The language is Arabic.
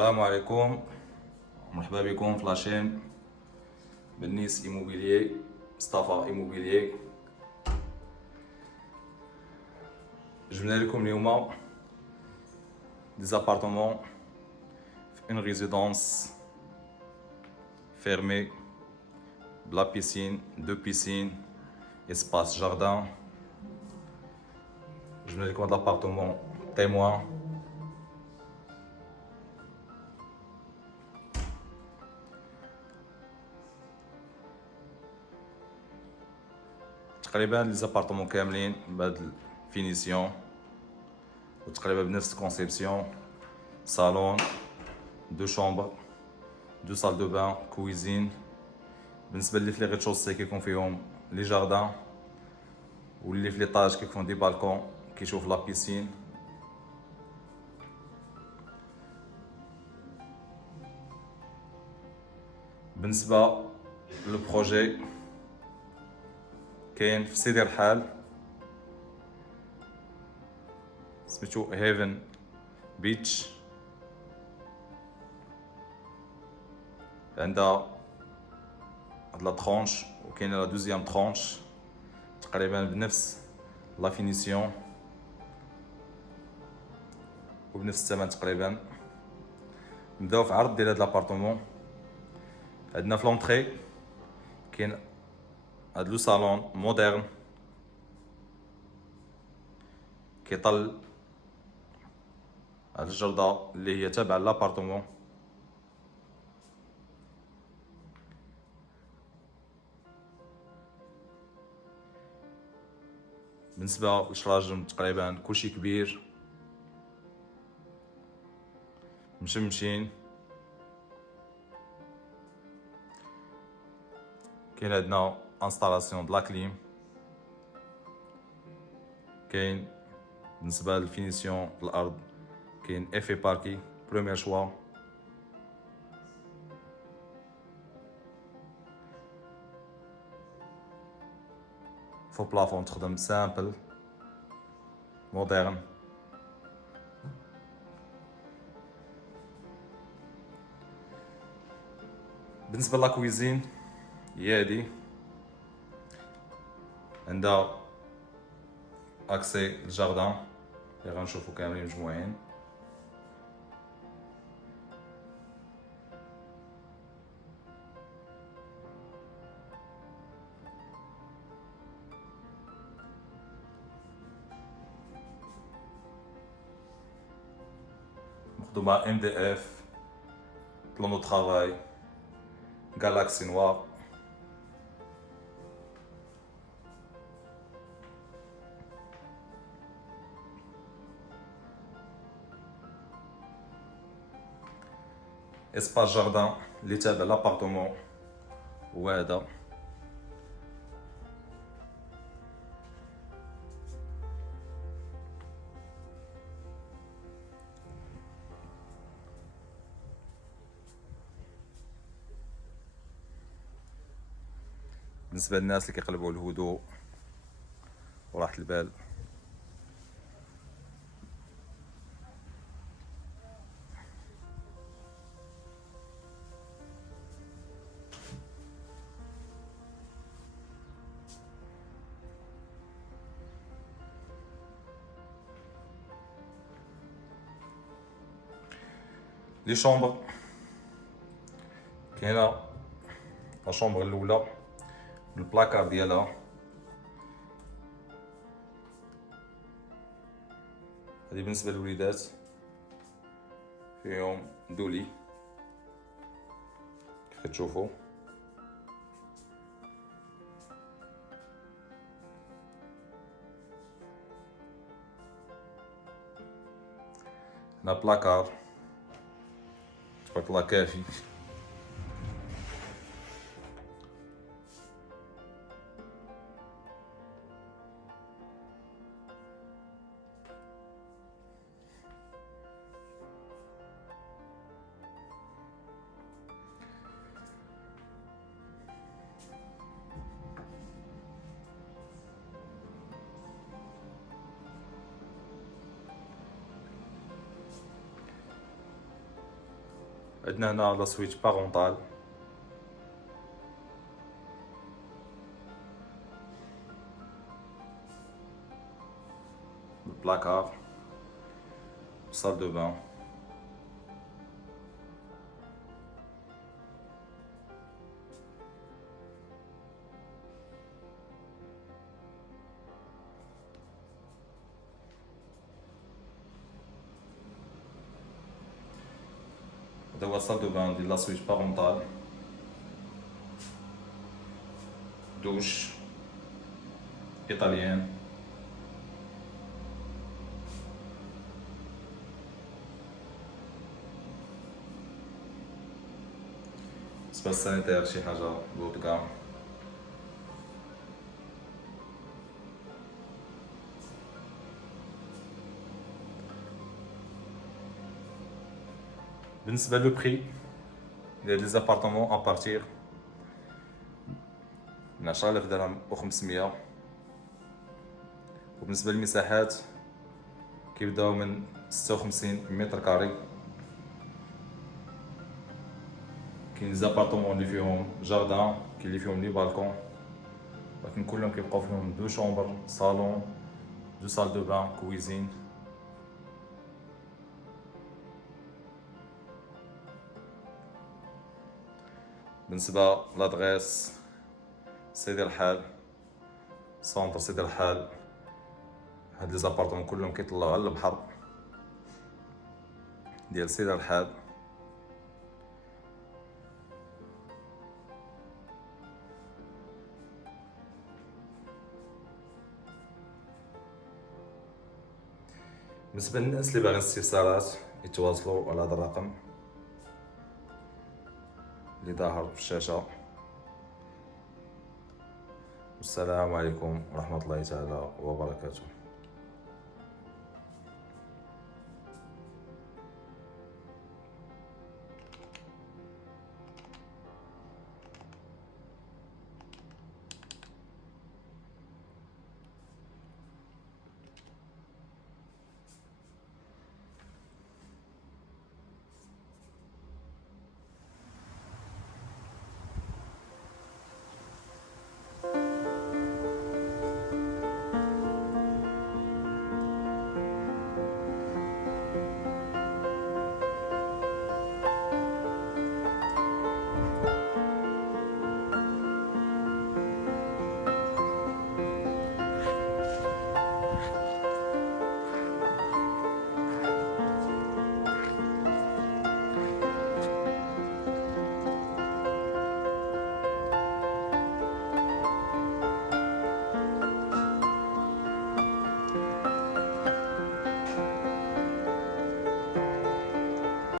السلام عليكم. مرحبا بكم في لاشين بالنيس ايموبيليي مصطفى ايموبيليي. جبنا لكم اليوم ديزابارتمون في ان ريزيدونس فيرمي بلا بيسين، دو بيسين، اسباس جاردان. جبنا لكم هاد لابارتمون تيموان. تقريبا لي زابارتمون كاملين بهاد الفينيسيون وتقريبا بنفس الكونسيبسيون. صالون، دو شومبر، دو سال دو بان، كويزين. بالنسبه اللي في لي ريتشوسي كيكون فيهم لي جاردان، واللي في ليطاج كيكون دي بالكون كيشوف لا بيسين. بالنسبه للبروجي كاين في سيدي الرحال سميتو هيفن بيتش. عندها هاد لا ترونش وكاينه لا دوزيام ترونش تقريبا بنفس لا فينيسيون وبنفس الثمن تقريبا. نبداو في عرض ديال هاد لابارتمون. عندنا في لونطري كاين هاد لو صالون مودرن كيطل على الجردة اللي هي تابعة لابارتمون. بالنسبة للشراجم تقريبا كلشي كبير مشمشين. كاين عندنا انستالاسيون د لا كليم. كاين بالنسبة للفينيسيون د الأرض كاين افي باركي بروميير شوا. فو بلافون تخدم سامبل مودرن. بالنسبة لا كويزين هي هادي، عندها اكسي للجاردان اللي غنشوفو كاملين مجموعين. مخدومة ام دي اف، بلون دو ترافاي جالاكسي نوار. اسباس جاردان اللي تابع لابارتمون هو هذا. بالنسبة للناس اللي كيقلبوا الهدوء وراحة البال. لي شومبر كاينه لا شومبر الاولى بالبلاكار ديالها. هذه بالنسبه للوليدات فيهم دولي كيف كتشوفوا. هنا بلاكار تبارك الله كافي. عندنا هنا لا سويت بارونتال، البلاكار، صال دو بان. هذا هو صال دو بان ديال لا سويت بارونتال، دوش ايطاليان، سباس سانيتير شي حاجه بوط كاع. بالنسبه لو بري ديال لي زابارتمون ابارتير من 10000 درهم و500. وبالنسبه للمساحات كيبداو من 56 متر كاري. كاين زابارتمون اللي فيهم جاردان، كاين اللي فيهم لي بالكون، ولكن كلهم كيبقاو فيهم دو شومبر، صالون، دو سال دو بان، كويزين. بالنسبه لادغيس سيدي الحال، سونتر سيدي الحال. هاد لي زابارتمون كلهم كيطلعوا على البحر ديال سيدي الحال. بالنسبه للناس اللي باغيين استفسارات يتواصلوا على هذا الرقم اللي ظاهر في الشاشه. والسلام عليكم ورحمه الله تعالى وبركاته.